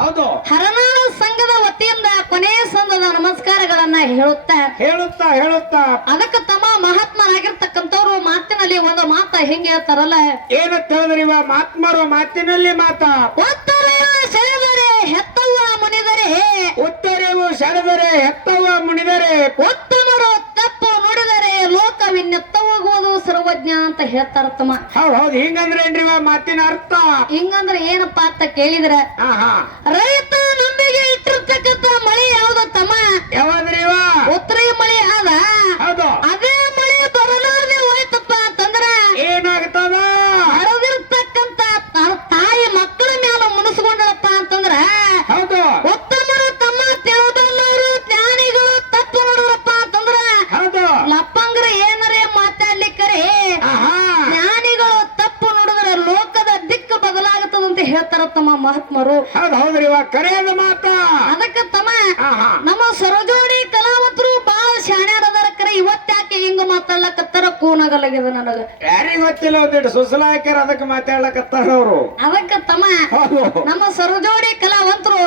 ಹೌದು. ಹರನಾಳ ಸಂಘದ ವತಿಯಿಂದ ಕೊನೆಯ ಸಂಘದ ನಮಸ್ಕಾರಗಳನ್ನ ಹೇಳುತ್ತಾ ಹೇಳುತ್ತಾ ಹೇಳುತ್ತಾ ಅದಕ್ಕೆ ತಮ್ಮ ಮಹಾತ್ಮರಾಗಿರ್ತಕ್ಕಂಥವ್ರು ಮಾತಿನಲ್ಲಿ ಒಂದು ಮಾತ ಹೆಂಗೆ ಹೇಳ್ತಾರಲ್ಲ, ಏನಂತ ಹೇಳಿದ್ರಿ ಮಹಾತ್ಮರು ಮಾತಿನಲ್ಲಿ ಮಾತಾ ಉತ್ತರೆಯ ಸೆಳೆದರೆ ಹೆತ್ತವ್ವ ಮುನಿದರೆ, ಉತ್ತರವು ಸೆಳೆದರೆ ಹೆತ್ತವ ಮುನಿದರೆ, ಉತ್ತಮರು ತಪ್ಪು ನುಡಿದರೆ ಲೋಕವಿನ್ನೆತ್ತ ಹೋಗುವುದು ಸರ್ವಜ್ಞ ಅಂತ ಹೇಳ್ತಾರ ತಮ್ಮ. ಹೌದ್ ಹೌದು. ಹಿಂಗಂದ್ರೇನ್ರಿ ಮಾತಿನ ಅರ್ಥ? ಹಿಂಗಂದ್ರೆ ಏನಪ್ಪಾ ಅಂತ ಕೇಳಿದ್ರೆ, ರೈತ ನಂಬಿಗೆ ಇಟ್ಟಿರ್ತಕ್ಕಂಥ ಮಳೆ ಯಾವ್ದು ತಮ್ಮ? ಯಾವಾದ್ರಿ ಉತ್ತರ ಮಳೆ ಆದ. ಹೌದು. ಅದೇ ಮಳೆ ಬರಲಾರದೆ ಹೋಯ್ತಪ್ಪ ಅಂತಂದ್ರ ಏನಾಗ್ತದ? ಹರಿದಿರ್ತಕ್ಕಂಥ ತಾಯಿ ಮಕ್ಕಳ ಮೇಲೆ ಮುನಿಸ್ಕೊಂಡಪ್ಪ ಅಂತಂದ್ರ ಹೌದು. ಉತ್ತಮರು ತಮ್ಮ ತಿಳಿದಲ್ಲವರು ಜ್ಞಾನಿಗಳು ತಪ್ಪು ನೋಡ್ರಪ್ಪ ಅಂತಂದ್ರ ಹೌದು. ಲಪ್ಪಂಗ್ರ ಏನರೇ ಮಾತಾಡ್ಲಿಕ್ಕರೆ ಜ್ಞಾನಿಗಳು ತಪ್ಪು ನೋಡಿದ್ರೆ ಲೋಕದ ದಿಕ್ಕು ಬದಲಾಗುತ್ತದಂತ ಹೇಳ್ತಾರ ತಮ್ಮ ಮಹಾತ್ಮರು. ಹೌದ್ ಹೌದ್ರಿ ಕರೆಯದ ಮಾತ. ಅದಕ್ಕೆ ತಮ್ಮ ನಮ್ಮ ಸರೋಜೋಡಿ ಕಲಾವಂತರು ಬಹಳ ಶಾಣ್ಯಾರದಾರ ಕರೆ. ಇವತ್ತ್ಯಾಕೆ ಹಿಂಗ ಮಾತಾಡ್ಲಕತ್ತಾರ ಕೂನಾಗಲಾಗ್ಯದ ನನಗ. ಯಾರಿಗ ಗೊತ್ತಿಲ್ಲ, ಒಂದಿಟ್ಟು ಸುಸಲ ಹಾಕ್ಯಾರ ಅದಕ್ಕೆ ಮಾತಾಡ್ಲಕತ್ತಾರ ಅವರು. ಅದಕ್ಕೆ ತಮ್ಮ ನಮ್ಮ ಸರೋಜೋಡಿ ಕಲಾವಂತರು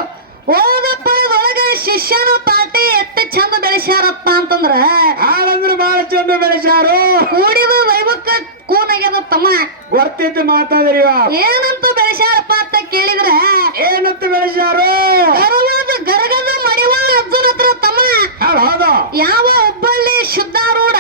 ಓದಪ್ಪದೊಳಗ ಶಿಷ್ಯನ ಪಾರ್ಟಿ ಎಷ್ಟು ಚಂದ ಬೆಳೆಸ್ಯಾರಪ್ಪ ಅಂತಂದ್ರ ಹಾಳಂದ್ರ ಬಹಳ ಚಂದ ಬೆಳೆಸ್ಯಾರು. ಕೂಡಿದ ದೈವಕ್ಕ ಕೂನಾಗ್ಯದ ತಮ್ಮ. ಗೊತ್ತಿದ್ದು ಮಾತಾದ್ರಿ ಏನಂತ ಬೆಳೆಸ್ಯಾರಪ್ಪ ಅಂತ ಕೇಳಿದ್ರ, ಏನಂತ ಬೆಳೆಸ್ಯಾರು? ಗರಗದ ಮಡಿವಾಳ ಅರ್ಜುನ ಹತ್ರ ತಮ್ಮ ಹೌದು. ಯಾವ ಹುಬ್ಬಳ್ಳಿ ಶುದ್ಧಾರೂಢ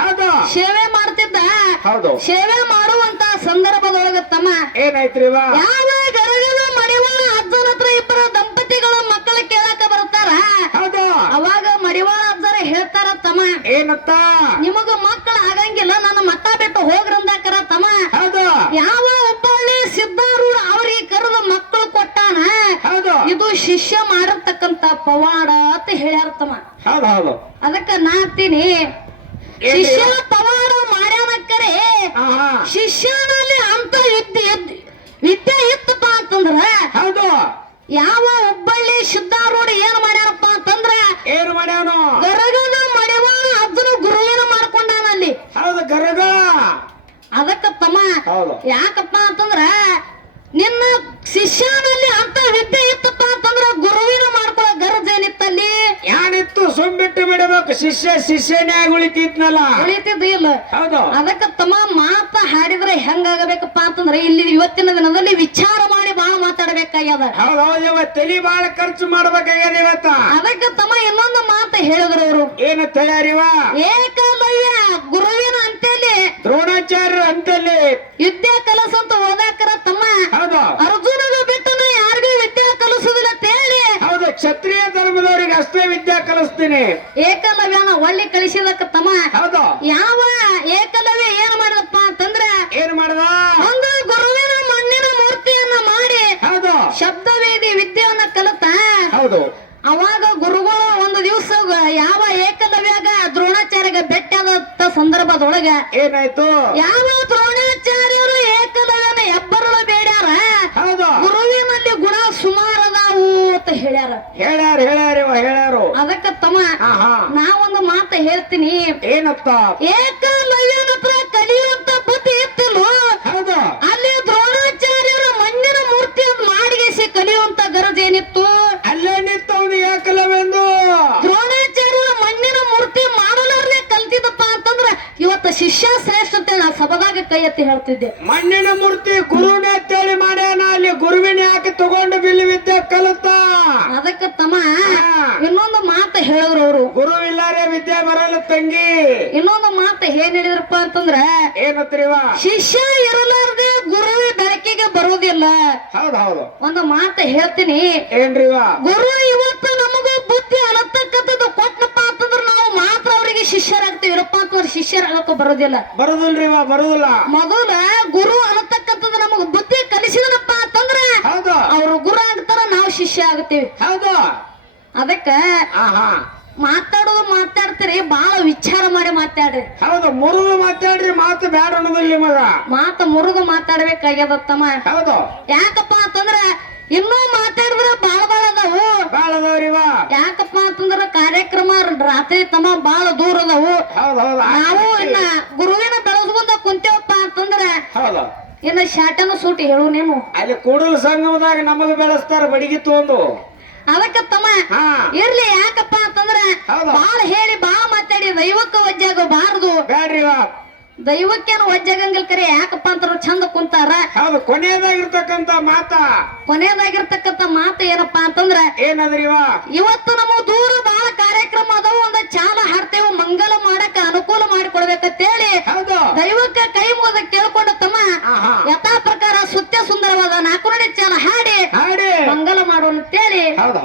ಹೌದು. ಸೇವೆ ಮಾಡ್ತಿದ್ದ. ಹೌದು. ಸೇವೆ ಮಾಡುವಂತ ಸಂದರ್ಭದೊಳಗ ತಮ್ಮ ಏನಾಯ್ತ್ರಿ ಯಾವ ಗರಗದ ಮಡಿವಾಳ ಅರ್ಜುನ ಹತ್ರ ಇಬ್ಬರು ದಂಪತಿಗಳು ಮಕ್ಕಳ ಕೇಳಕ ಬರ್ತಾರ. ಹೌದು. ಅವಾಗ ಮಡಿವಾಳ ಅಜ್ಜರ ಹೇಳ್ತಾರ ತಮ್ಮ, ಏನಂತ? ನಿಮಗ ಮಕ್ಕಳು ಆಗಂಗಿಲ್ಲ, ನನ್ನ ಮಠ ಬಿಟ್ಟು ಹೋಗ್ರಂದಾಕರ ತಮ್ಮ. ಹೌದು. ಯಾವ ಹುಬ್ಬಳ್ಳಿ ಸಿದ್ಧಾರೂಢ ಅವ್ರಿಗೆ ಕರೆದು ಮಕ್ಕಳು ಕೊಟ್ಟಾನ. ಹೌದು. ಇದು ಶಿಷ್ಯ ಮಾಡಿರ್ತಕ್ಕಂತ ಪವಾಡ ಅಂತ ಹೇಳ್ಯಾರ ತಮ್ಮ. ಹೌದು ಹೌದು. ಅದಕ್ಕ ನಾತೀನಿ ಶಿಷ್ಯ ಪವಾಡ ಮಾಡ್ಯಾನಕ್ಕರೆ ಶಿಷ್ಯನಲ್ಲಿ ಅಂತ ವಿದ್ಯೆ ಇತ್ತಪ್ಪ ಅಂತಂದ್ರ ಹೌದು. ಯಾವ ಹುಬ್ಬಳ್ಳಿ ಸಿದ್ಧಾರೂಢ ಏನ್ ಮಾಡ್ಯಾರಪ್ಪ ಅಂತಂದ್ರ ಏನು ಮಾಡ್ಯಾನು? ಗರಗನ ಮಡಿವಾಳ ಅಜ್ಜನ ಗುರುವಿನ ಮಾಡ್ಕೊಂಡಾನಲ್ಲಿ. ಹೌದು. ಗರಗಳ. ಅದಕ್ಕ ತಮ್ಮ ಯಾಕಪ್ಪ ಅಂತಂದ್ರ ನಿನ್ನ ಶಿಷ್ಯನಲ್ಲಿ ಅಂತ ವಿದ್ಯೆ ಇತ್ತಪ್ಪ ಅಂತಂದ್ರ ಗುರುವಿನ ಮಾಡ್ಕೊಳ್ಳೋ ಗರಜ್ ಏನಿತ್ತಲ್ಲಿ? ಯಾನಿತ್ತು? ಸುಮ್ಬಿಟ್ಟು ಬಿಡಬೇಕು. ಶಿಷ್ಯನೇ ಉಳಿತಿದ್ನಲ್ಲ, ಉಳಿತಿದ್ದು ಇಲ್ಲ. ಹೌದು. ಅದಕ್ಕ ತಮ್ಮ ಮಾತ ಹಾಡಿದ್ರೆ ಹೆಂಗಾಗಬೇಕಪ್ಪ ಅಂತಂದ್ರೆ ಇಲ್ಲಿ ಇವತ್ತಿನ ದಿನದಲ್ಲಿ ವಿಚಾರ ಮಾಡಿ ಬಹಳ ಮಾತಾಡ್ಬೇಕಾಗ್ಯದ. ಹೌದೌದು. ತಲಿ ಬಹಳ ಖರ್ಚು ಮಾಡ್ಬೇಕಾಗ್ಯದ ಇವತ್ತ. ಅದಕ್ಕ ತಮ್ಮ ಇನ್ನೊಂದು ಮಾತು ಹೇಳಿದ್ರು ಅವರು. ಏನು ಹೇಳ್ಯಾರಿವ? ಏಕಲವ್ಯ ಗುರುವಿನ ಅಂತೇಳಿ ದ್ರೋಣಾಚಾರ್ಯ ಅಂತಲ್ಲಿ ವಿದ್ಯಾ ಕಲಸಂತ ಓದಾಕರ ತಮ್ಮ. ಹೌದು. ಅರ್ಜುನಗ ಬಿಟ್ಟನ ಯಾರಿಗೂ ವಿದ್ಯಾ ಕಲಿಸುದಿಲ್ಲ ಅಂತ ಹೇಳಿ ಹೌದು. ಕ್ಷತ್ರಿಯ ಧರ್ಮದವರಿಗೆ ಅಷ್ಟೇ ವಿದ್ಯಾ ಕಲಿಸ್ತೀನಿ. ಏಕಲವ್ಯನ ಒಳ್ಳೆ ಕಳಿಸಿದಕ್ಕ ತಮ್ಮ. ಹೌದು. ಯಾವ ಏಕಲವ್ಯ ಏನ್ ಮಾಡಿದಪ್ಪ ಅಂತಂದ್ರ ಏನ್ ಮಾಡದ? ಒಂದು ಗುರುವಿನ ಮಣ್ಣಿನ ಮೂರ್ತಿಯನ್ನ ಮಾಡಿ ಹೌದು. ಶಬ್ದವೇದಿ ವಿದ್ಯೆಯನ್ನ ಕಲಿತ. ಹೌದು. ಅವಾಗ ಗುರುಗಳು ಒಂದು ದಿವಸ ಯಾವ ಏಕಲವ್ಯಾಗ ದ್ರೋಣಾಚಾರ್ಯಗ ಬೆಟ್ಟದ ಸಂದರ್ಭದೊಳಗ ಏನಾಯ್ತು? ಯಾವ ದ್ರೋಣಾಚಾರ್ಯರು ಏಕಲವ್ಯನ ಎಬ್ಬರಳು ಬೇಡ್ಯಾರ. ಹೌದು. ಗುರುವಿನಲ್ಲಿ ಗುಣ ಸುಮಾರದಾವು ಅಂತ ಹೇಳ್ಯಾರ. ಹೇಳ್ಯಾರು. ಅದಕ್ಕ ತಮ್ಮ ನಾವೊಂದು ಮಾತು ಹೇಳ್ತೀನಿ. ಏನತ್ತ? ಏಕಲವ್ಯನ ಹತ್ರ ಕಲಿಯುವಂತ ಬುದ್ಧಿ ಇತ್ತಿಲ್ವೋ? ಹೌದು. ಅಲ್ಲಿ ದ್ರೋಣಾಚಾರ್ಯರ ಮಣ್ಣಿನ ಮೂರ್ತಿ ಮಾಡಿಗೆಸಿ ಕಲಿಯುವಂತ ಗರಜ್ ಏನಿತ್ತು? ಅಲ್ಲೇ ನಿಂತವನು ಏಕಲವೆಂದು. ದ್ರೋಣಾಚಾರ್ಯರ ಮಣ್ಣಿನ ಮೂರ್ತಿ ಮಾಡಲಾರ್ದೆ ಕಲ್ತಿದ್ದಪ್ಪ ಅಂತಂದ್ರ ಇವತ್ತ ಶಿಷ್ಯ ಶ್ರೇಷ್ಠ ಅಂತ ನಾ ಸಭದಾಗ ಕೈ ಎತ್ತಿ ಹೇಳ್ತಿದ್ದೆ. ಮಣ್ಣಿನ ಮೂರ್ತಿ ಗುರುವಿನ ಅಂತೇಳಿ ಮಾಡ್ಯಾನ. ಅಲ್ಲಿ ಗುರುವಿನ ಯಾಕೆ ತಗೊಂಡು ಬಿಲ್ಲಿ ವಿದ್ಯೆ ಕಲಿತ. ಅದಕ್ಕ ತಮ್ಮ ಇನ್ನೊಂದು ಮಾತು ಹೇಳಿದ್ರು ಅವರು. ಗುರುವಿಲ್ಲಾರೆ ವಿದ್ಯೆ ಬರಲ್ಲ ತಂಗಿ. ಇನ್ನೊಂದು ಮಾತು ಏನ್ ಹೇಳಿದ್ರಪ್ಪ ಅಂತಂದ್ರ ಏನತ್ರಿವ? ಶಿಷ್ಯ ಇರಲಾರ್ದೆ ಗುರುವಿ ಬೆಳಕಿಗೆ ಬರುವುದಿಲ್ಲ. ಹೌದು. ಒಂದು ಮಾತು ಹೇಳ್ತೀನಿ. ಏನ್ರಿವ? ಗುರು ಇವತ್ತು ನಮಗ ಬುದ್ಧಿ ಅನ್ನತಕ್ಕಂಥದ್ದು ಕೊಟ್ಟಪ್ಪ ಅಂತಂದ್ರ ನಾವು ಮಾತ್ರ ಅವರಿಗೆ ಶಿಷ್ಯರಾಗ್ತೀವಿರಪ್ಪ ಅಂತಂದ್ರೆ ಶಿಷ್ಯರಾಗಕ್ಕೆ ಬರೋದಿಲ್ಲ. ಬರುದಿಲ್ಲ. ಮೊದಲ ಗುರು ಅನ್ನತಕ್ಕಂಥದ್ದು ನಮಗ ಬುದ್ಧಿ ಕಲಿಸಿದನಪ್ಪ ಅಂತಂದ್ರ ಅವ್ರು ಗುರು ಆಗ್ತಾರ, ನಾವು ಶಿಷ್ಯ ಆಗ್ತೀವಿ. ಹೌದು. ಅದಕ್ಕ ಮಾತಾಡ್ತೀರಿ ಬಹಳ ವಿಚಾರ ಮಾಡಿ ಮಾತಾಡ್ರಿ. ಹೌದು. ಮುರಿದು ಮಾತಾಡ್ರಿ. ಮಾತು ಬ್ಯಾಡ ಅನ್ನೋದಿಲ್ಲ ಮಗ. ಮಾತು ಮುರಿದು ಮಾತಾಡ್ಬೇಕಾಗ್ಯದ ತಮ್ಮ. ಹೌದು. ಯಾಕಪ್ಪ ಅಂತಂದ್ರ ಇನ್ನೂ ಮಾತಾಡಿದ್ರ ಬಾಳ ಅದಾವ್ರಿವ. ಯಾಕಪ್ಪ ಅಂತಂದ್ರ ಕಾರ್ಯಕ್ರಮ ರಾತ್ರಿ ತಮ್ಮ ಬಾಳ ದೂರ ಅದಾವು. ನಾವು ಇನ್ನ ಗುರುವಿನ ಬೆಳೆಸ್ಕೊಂಡ ಕುಂತೇವಪ್ಪ ಅಂತಂದ್ರ ಇನ್ನ ಶಾಟನು ಸೂಟಿ ಹೇಳು ನೀನು. ಅಲ್ಲಿ ಕೂಡಲ ಸಂಗಮದಾಗ ನಮಗ ಬೆಳೆಸ್ತಾರ ಬಡಿಗಿ ತಗೊಂಡು. ಅದಕ್ಕ ತಮ್ಮ ಹಾ ಇರ್ಲಿ ಯಾಕಪ್ಪ ಅಂತಂದ್ರ ಹೌದು. ಬಾಳ ಹೇಳಿ ಬಾಳ ಮಾತಾಡಿ ದೈವಕ್ಕ ವಜ್ಜಾಗಬಾರದು. ಬ್ಯಾಡ್ರಿ ಇವ. ದೈವಕ್ಕೇನು ವಜ್ಜಾಗಂಗಿಲ್ ಕರೆ ಯಾಕಪ್ಪ ಅಂತಂದ್ರ ಚಂದ ಕುಂತಾರ. ಹೌದು, ಕೊನೆಯದಾಗಿರ್ತಕ್ಕಂತ ಮಾತ ಕೊನೆಯದಾಗಿರ್ತಕ್ಕಂತ ಮಾತು ಏನಪ್ಪಾ ಅಂತಂದ್ರ ಏನದ್ರಿ ಇವ? ಇವತ್ತು ನಮ್ಮ ದೂರ ಬಾಳ ಕಾರ್ಯಕ್ರಮ ಅದಾವ, ಒಂದ ಚಾಲ ಹಾಡ್ತೇವೆ, ಮಂಗಲ ಮಾಡಕ ಅನುಕೂಲ ಮಾಡಿಕೊಡ್ಬೇಕಂತೇಳಿ ಹೌದು. ದೈವಕ್ಕ ಕೈ ಮುಗಿದ ಕೇಳ್ಕೊಂಡ ತಮ್ಮ ಆಹಾ. ಯಥಾ ಪ್ರಕಾರ ಸುತ್ಯ ಸುಂದರವಾದ ನಾಲ್ಕು ಚಾಲ ಹಾಡಿ ಹಾಡಿ ಮಂಗಲ ಮಾಡೋಣ ಅಂತೇಳಿ ಹೌದು